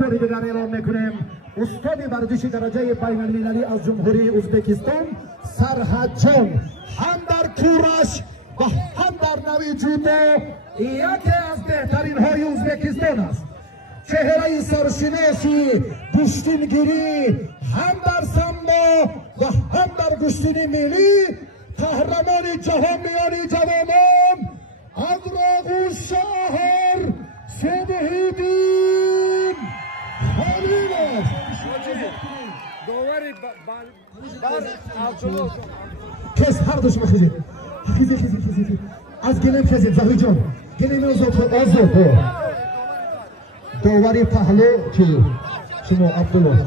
بریدگان اعلام میکنیم. استاد ورزشی درجه بین المللی از جمهوری ازبکستان سرحد جان هم در کورش و هم در نوی جودو یکی از بهترین های ازبکستان است. چهره سرشناسی گشتینگیری هم در سمبا و هم در گشتینی ملی قهرمان جهان میانی جوانان ادراغ شهر صبحیدین خلیلov. کس هر دوش بخیزید خیزید از گلم خیزید زهوی جان گلم آزاد داوری پهلو که شما عبدالله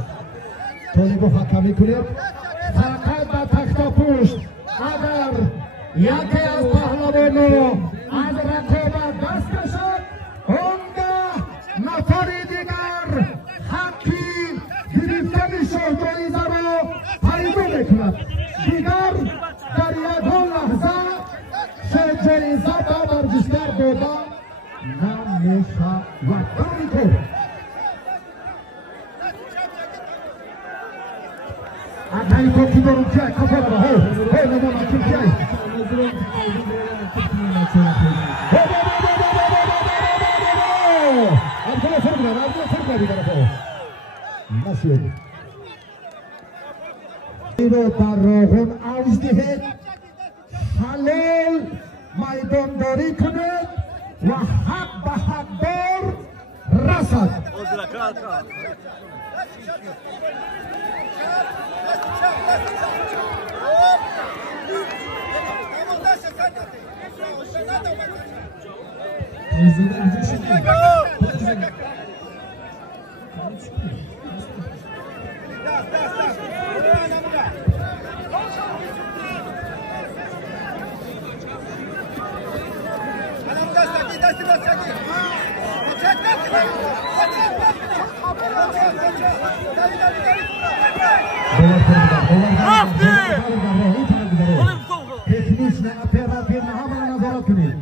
طالب حکمی کنید فقط در تخت پشت اگر یکی از پهلوانو از رقابت دست کشد 10 نفر دیگر حقی گرفتن جایزه را پیدا میکند. دیگر در یگان لحظه جایزه به ورزشکار دادن نمیشود. Atai ko kidoru kia kafara ba ho namo na kia Abdullah Farka di taraf nasıl Iro tarafın avzdihet halal maydandari kunet ve hak bahaddar rasad Технічна оперативна гамма назарат کنید.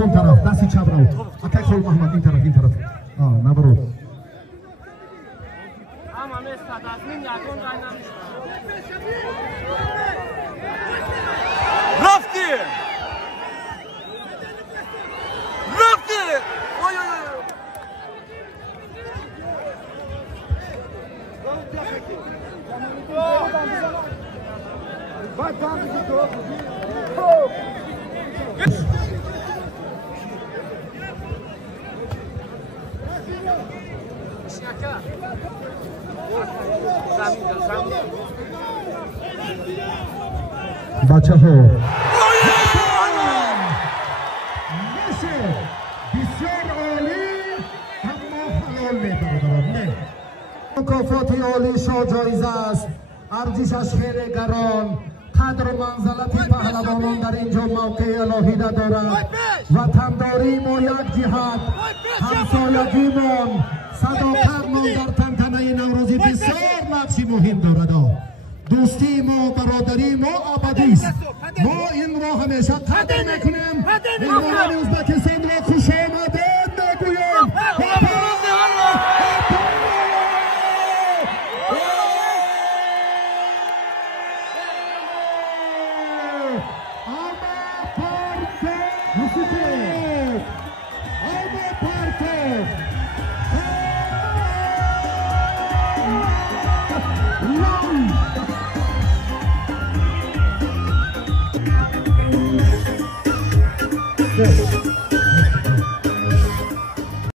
اون طرف دستی چپ رو اکای خول محمد این طرف نبرو رفتی بچه ها بسیار عالی اما حلال می‌دارد. مکافات عالی شاه جایزه است. ارزشش خیلی گران. قدر و منزلت پهلوانان در اینجا موقع الهیده دارد. وطنداری ما یک جهت همسایگیمان صداقت ما در تنتنه نوروزی بسیار نقشی مهم دارد. دوستی ما برادری ما ابدی است. ما این را همیشه قدر میکنیم. مهمانان ازبکستان را خوش آمدید میگویم. Good.